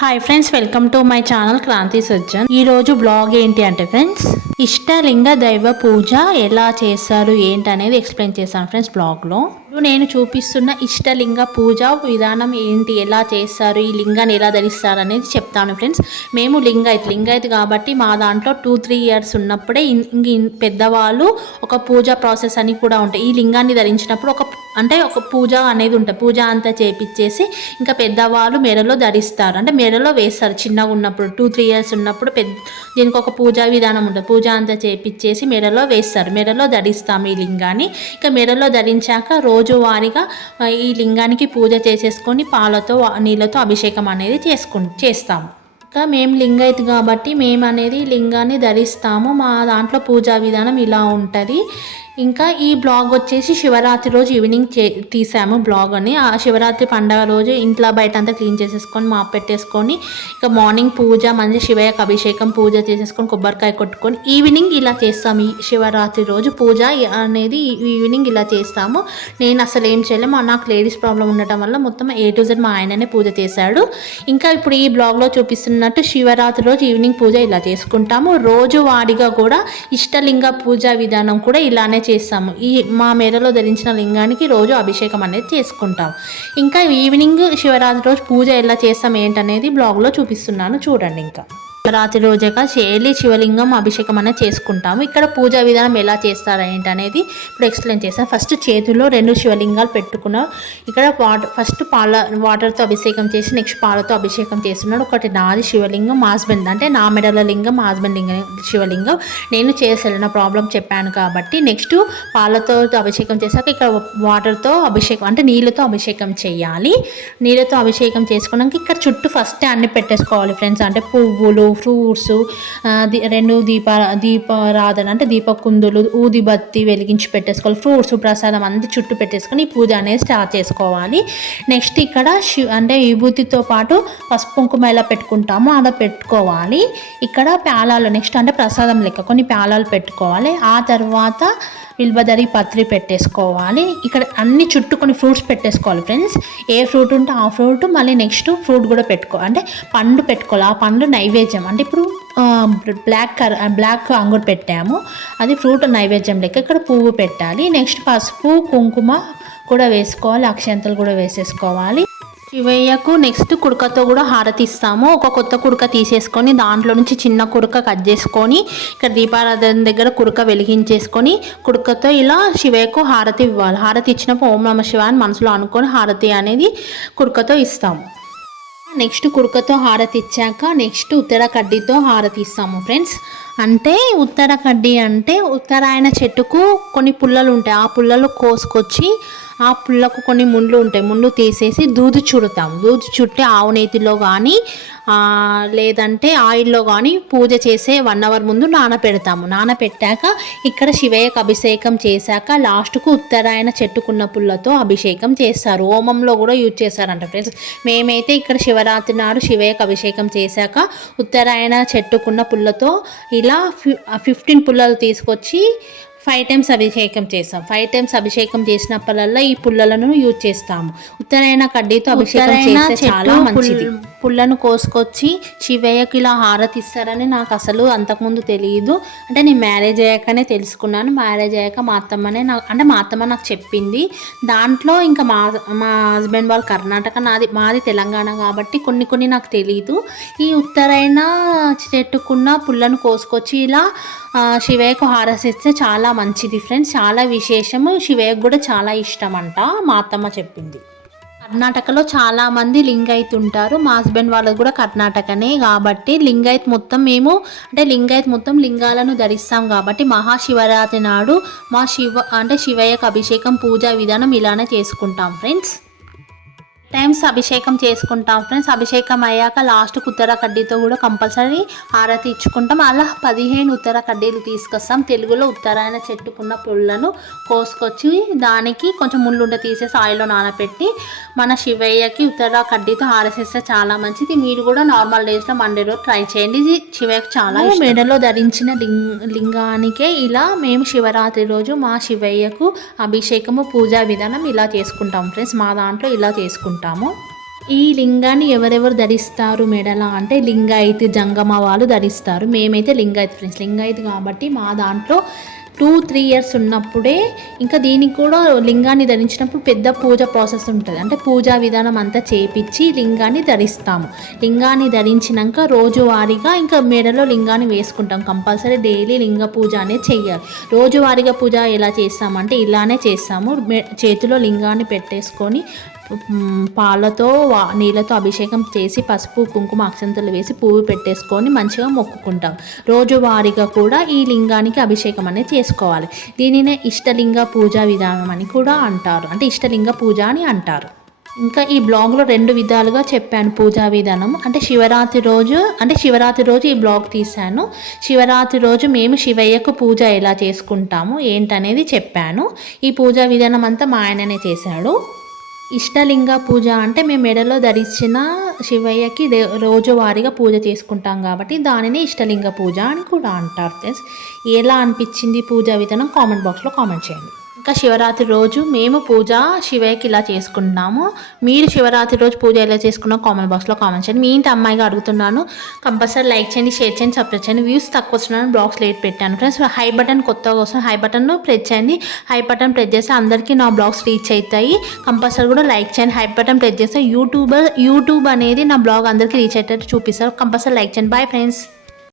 Hi friends, welcome to my channel Kranthi Sajjan. ఈరోజు blog ఏంటి అంటే ఫ్రెండ్స్, ఇష్టలింగ దైవ పూజ ఎలా చేస్తారు ఏంటి అనేది ఎక్స్ప్లెయిన్ చేశాను ఫ్రెండ్స్ బ్లాగ్లో. నేను చూపిస్తున్న ఇష్టలింగ పూజ విధానం ఏంటి, ఎలా చేస్తారు, ఈ లింగాన్ని ఎలా ధరిస్తారు అనేది చెప్తాను ఫ్రెండ్స్. మేము లింగాయత్ కాబట్టి మా దాంట్లో 2-3 ఇయర్స్ ఉన్నప్పుడే పెద్దవాళ్ళు ఒక పూజ ప్రాసెస్ అని కూడా ఉంటాయి. ఈ లింగాన్ని ధరించినప్పుడు ఒక పూజ అనేది ఉంటుంది. పూజ అంతా చేపించేసి ఇంకా పెద్దవాళ్ళు మెడలో ధరిస్తారు, అంటే మెడలో వేస్తారు. చిన్నగా ఉన్నప్పుడు 2-3 ఇయర్స్ ఉన్నప్పుడు దీనికి ఒక పూజా విధానం ఉంటుంది. పూజ అంతా చేపించేసి మెడలో వేస్తారు, మెడలో ధరిస్తాము ఈ లింగాన్ని. ఇంకా మెడలో ధరించాక రోజువారీగా ఈ లింగానికి పూజ చేసేసుకొని పాలతో నీళ్ళతో అభిషేకం అనేది చేస్తాము. ఇంకా మేము లింగాయత్ కాబట్టి మేము అనేది లింగాన్ని ధరిస్తాము. మా దాంట్లో పూజా విధానం ఇలా ఉంటుంది. ఇంకా ఈ బ్లాగ్ వచ్చేసి శివరాత్రి రోజు ఈవినింగ్ తీసాము బ్లాగ్ అని. ఆ శివరాత్రి పండగ రోజు ఇంట్లో బయట అంతా క్లీన్ చేసేసుకొని మాప్ పెట్టేసుకొని ఇంకా మార్నింగ్ పూజ మంచి శివయ్యకు అభిషేకం పూజ చేసేసుకొని కొబ్బరికాయ కొట్టుకొని ఈవినింగ్ ఇలా చేస్తాము. ఈ శివరాత్రి రోజు పూజ అనేది ఈవినింగ్ ఇలా చేస్తాము. నేను అసలు ఏం చేయలేము, నాకు లేడీస్ ప్రాబ్లం ఉండటం వల్ల మొత్తం A to Z మా ఆయననే పూజ చేశాడు. ఇంకా ఇప్పుడు ఈ బ్లాగ్లో చూపిస్తున్నట్టు శివరాత్రి రోజు ఈవినింగ్ పూజ ఇలా చేసుకుంటాము. రోజువారీగా కూడా ఇష్టలింగ పూజా విధానం కూడా ఇలానే చేస్తాము. ఈ మా మెడలో ధరించిన లింగానికి రోజు అభిషేకం అనేది చేసుకుంటాం. ఇంకా ఈవినింగ్ శివరాత్రి రోజు పూజ ఎలా చేస్తాం ఏంటనేది బ్లాగ్లో చూపిస్తున్నాను, చూడండి. ఇంకా శివరాత్రి రోజుగా శివలింగం అభిషేకం అనేది చేసుకుంటాము. ఇక్కడ పూజా విధానం ఎలా చేస్తారు ఏంటనేది ఇప్పుడు ఎక్స్ప్లెయిన్ చేస్తాను. ఫస్ట్ చేతుల్లో 2 శివలింగాలు పెట్టుకున్నాం. ఇక్కడ ఫస్ట్ వాటర్తో అభిషేకం చేసి నెక్స్ట్ పాలతో అభిషేకం చేస్తున్నాడు. ఒకటి నాది శివలింగం, మా హస్బెండ్ అంటే నా మెడల లింగం, మా హస్బెండ్ శివలింగం. నేను చేసేసిన ప్రాబ్లం చెప్పాను కాబట్టి నెక్స్ట్ పాలతో అభిషేకం చేశాక ఇక్కడ వాటర్తో అభిషేకం అంటే నీళ్ళతో అభిషేకం చేయాలి. నీళ్ళతో అభిషేకం చేసుకున్నాక ఇక్కడ చుట్టూ ఫస్ట్ అన్ని పెట్టేసుకోవాలి ఫ్రెండ్స్. అంటే పువ్వులు, ఫ్రూట్స్, 2 దీపారాధన అంటే దీపకుందులు, ఊదిబత్తి వెలిగించి పెట్టేసుకోవాలి. ఫ్రూట్స్ ప్రసాదం అంతా చుట్టూ పెట్టేసుకొని ఈ పూజ అనేది స్టార్ట్ చేసుకోవాలి. నెక్స్ట్ ఇక్కడ అంటే విభూతితో పాటు పసుపు కుంకుమ ఎలా పెట్టుకుంటామో అలా పెట్టుకోవాలి. ఇక్కడ ప్యాలాలు నెక్స్ట్ అంటే ప్రసాదం లెక్క కొన్ని ప్యాలాలు పెట్టుకోవాలి. ఆ తర్వాత విల్బదరి పత్రి పెట్టేసుకోవాలి. ఇక్కడ అన్ని చుట్టూ కొన్ని ఫ్రూట్స్ పెట్టేసుకోవాలి ఫ్రెండ్స్. ఏ ఫ్రూట్ ఉంటే ఆ ఫ్రూట్, మళ్ళీ నెక్స్ట్ ఫ్రూట్ కూడా అంటే పండు పెట్టుకోవాలి. ఆ పండు నైవేద్యం అంటే ఇప్పుడు బ్లాక్ అంగుర్ పెట్టాము, అది ఫ్రూట్ నైవేద్యం లెక్క ఇక్కడ పువ్వు పెట్టాలి. నెక్స్ట్ పసుపు కుంకుమ కూడా వేసుకోవాలి, అక్షంతలు కూడా వేసేసుకోవాలి. శివయ్యకు నెక్స్ట్ కుడకతో కూడా హారతి ఇస్తాము. ఒక కొత్త కుడక తీసేసుకొని దాంట్లో నుంచి చిన్న కుడక కట్ చేసుకొని ఇక్కడ దీపారాధన దగ్గర కుడక వెలిగించేసుకొని కుడకతో ఇలా శివయ్యకు హారతి ఇవ్వాలి. హారతి ఇచ్చినప్పుడు ఓం నమః శివాయ అని మనసులో అనుకొని హారతి అనేది కుడకతో ఇస్తాము. నెక్స్ట్ కుడకతో హారతి ఇచ్చాక నెక్స్ట్ ఉత్తర కడ్డీతో హారతి ఇస్తాము ఫ్రెండ్స్. అంటే ఉత్తర కడ్డీ అంటే ఉత్తరాయణ చెట్టుకు కొన్ని పుల్లలు ఉంటాయి. ఆ పుల్లలు కోసుకొచ్చి ఆ పుల్లకు కొన్ని ముండ్లు ఉంటాయి, ముండ్లు తీసేసి దూది చుడతాము. దూది చుట్టి ఆవు నేతిలో కానీ లేదంటే ఆయిల్లో కానీ పూజ చేసే 1 hour ముందు నానపెడతాము. నానపెట్టాక ఇక్కడ శివయ్యకు అభిషేకం చేశాక లాస్ట్కు ఉత్తరాయణ చెట్టుకున్న పుల్లతో అభిషేకం చేస్తారు. హోమంలో కూడా యూజ్ చేస్తారంట ఫ్రెండ్స్. మేమైతే ఇక్కడ శివరాత్రి నాడు శివయ్యకు అభిషేకం చేశాక ఉత్తరాయణ చెట్టుకున్న పుల్లతో ఇలా 15 పుల్లలు తీసుకొచ్చి 5 times అభిషేకం చేస్తాం. 5 times అభిషేకం చేసినప్పుడల్లా ఈ పుల్లలను యూజ్ చేస్తాము. ఉత్తరాయణ కడ్డీతో అభిషేకం చేస్తే చాలా మంచిది. పుల్లను కోసుకొచ్చి శివయ్యకి ఇలా హారతి ఇస్తారని నాకు అసలు అంతకుముందు తెలియదు. అంటే నేను మ్యారేజ్ అయ్యాకనే తెలుసుకున్నాను. మ్యారేజ్ అయ్యాక మా అత్తమ్మ నాకు చెప్పింది. దాంట్లో ఇంకా మా హస్బెండ్ వాళ్ళు కర్ణాటక, మాది తెలంగాణ కాబట్టి కొన్ని నాకు తెలియదు. ఈ ఉత్తరాయణ చెట్టుకున్న పుల్లను కోసుకొచ్చి ఇలా శివయ్యకు హారతి ఇస్తే చాలా మంచిది ఫ్రెండ్స్. చాలా విశేషము. శివయ్యకు కూడా చాలా ఇష్టం అంట, మా అత్తమ్మ చెప్పింది. కర్ణాటకలో చాలామంది లింగాయత్ ఉంటారు. మా హస్బెండ్ వాళ్ళది కూడా కర్ణాటకనే కాబట్టి లింగాయత్ మొత్తం లింగాలను ధరిస్తాం కాబట్టి మహాశివరాత్రి నాడు శివయ్యకు అభిషేకం పూజా విధానం ఇలానే చేసుకుంటాం ఫ్రెండ్స్. టైమ్స్ అభిషేకం చేసుకుంటాం ఫ్రెండ్స్. అభిషేకం అయ్యాక లాస్ట్ ఉత్తర కడ్డీతో కూడా కంపల్సరీ హారతి ఇచ్చుకుంటాం. అలా 15 ఉత్తర కడ్డీలు తీసుకొస్తాం. తెలుగులో ఉత్తరాయణ చెట్టుకున్న పుల్లను కోసుకొచ్చి దానికి కొంచెం ముళ్ళుండ తీసేసి ఆయిల్లో నానబెట్టి మన శివయ్యకి ఉత్తర కడ్డీతో హారతిస్తే చాలా మంచిది. మీరు కూడా నార్మల్ డేస్లో మండే రోజు ట్రై చేయండి. ఇది శివయ్యకు చాలా మెడలో ధరించిన లింగానికే ఇలా మేము శివరాత్రి రోజు మా శివయ్యకు అభిషేకము పూజా విధానం ఇలా చేసుకుంటాం ఫ్రెండ్స్. మా దాంట్లో ఇలా చేసుకుంటాము. ఈ లింగాన్ని ఎవరెవరు ధరిస్తారు మెడల అంటే లింగాయత్ జంగమ వాళ్ళు ధరిస్తారు. మేమైతే లింగాయత్ ఫ్రెండ్స్, లింగాయత్ కాబట్టి మా దాంట్లో 2-3 ఇయర్స్ ఉన్నప్పుడే ఇంకా దీనికి కూడా లింగాన్ని ధరించినప్పుడు పెద్ద పూజ ప్రాసెస్ ఉంటుంది. అంటే పూజా విధానం అంతా చేపించి లింగాన్ని ధరిస్తాము. లింగాన్ని ధరించినాక రోజువారీగా ఇంకా మెడలో లింగాన్ని వేసుకుంటాం. కంపల్సరీ డైలీ లింగ పూజ అనేది చెయ్యాలి. రోజువారీగా పూజ ఎలా చేస్తామంటే ఇలానే చేస్తాము. చేతిలో లింగాన్ని పెట్టేసుకొని పాలతో నీళ్ళతో అభిషేకం చేసి పసుపు కుంకుమ అక్షంతలు వేసి పువ్వు పెట్టేసుకొని మంచిగా మొక్కుకుంటాం. రోజువారీగా కూడా ఈ లింగానికి అభిషేకం అనేది చేసుకోవాలి. దీనినే ఇష్టలింగ పూజా విధానం అని కూడా అంటారు. అంటే ఇష్టలింగ పూజ అని అంటారు. ఇంకా ఈ బ్లాగ్లో 2 విధాలుగా చెప్పాను పూజా విధానం. అంటే శివరాత్రి రోజు ఈ బ్లాగ్ తీశాను. శివరాత్రి రోజు మేము శివయ్యకు పూజ ఎలా చేసుకుంటాము ఏంటనేది చెప్పాను. ఈ పూజా విధానం అంతా మా ఆయననే చేశాడు. ఇష్టలింగ పూజ అంటే మేము మెడలో ధరించిన శివయ్యకి రోజువారీగా పూజ చేసుకుంటాం కాబట్టి దానిని ఇష్టలింగ పూజ అని కూడా అంటారు ఫ్రెండ్స్. ఎలా అనిపించింది పూజా విధానం కామెంట్ బాక్స్లో కామెంట్ చేయండి. ఇంకా శివరాత్రి రోజు మేము పూజ శివయ్యకి ఇలా చేసుకుంటున్నాము. మీరు శివరాత్రి రోజు పూజ ఎలా చేసుకున్నామో కామెంట్ బాక్స్లో కామెంట్ చేయండి. మీ ఇంటి అమ్మాయిగా అడుగుతున్నాను. కంపల్సరీ లైక్ చేయండి, షేర్ చేయండి, సబ్స్క్రైబ్ చేయండి. వ్యూస్ తక్కువ వస్తున్నాను, బ్లాగ్స్ లేట్ పెట్టాను ఫ్రెండ్స్. హై బటన్ కొత్తగా వస్తుంది, హై బటన్ ప్రెస్ చేయండి. హై బటన్ ప్రెస్ చేస్తే అందరికీ నా బ్లాగ్స్ రీచ్ అవుతాయి. కంపల్సరీ కూడా లైక్ చేయండి. హై బటన్ ప్రెస్ చేస్తే యూట్యూబ్ అనేది నా బ్లాగ్ అందరికీ రీచ్ అయ్యేటట్టు చూపిస్తారు. కంపల్సరీ లైక్ చేయండి. Bye friends.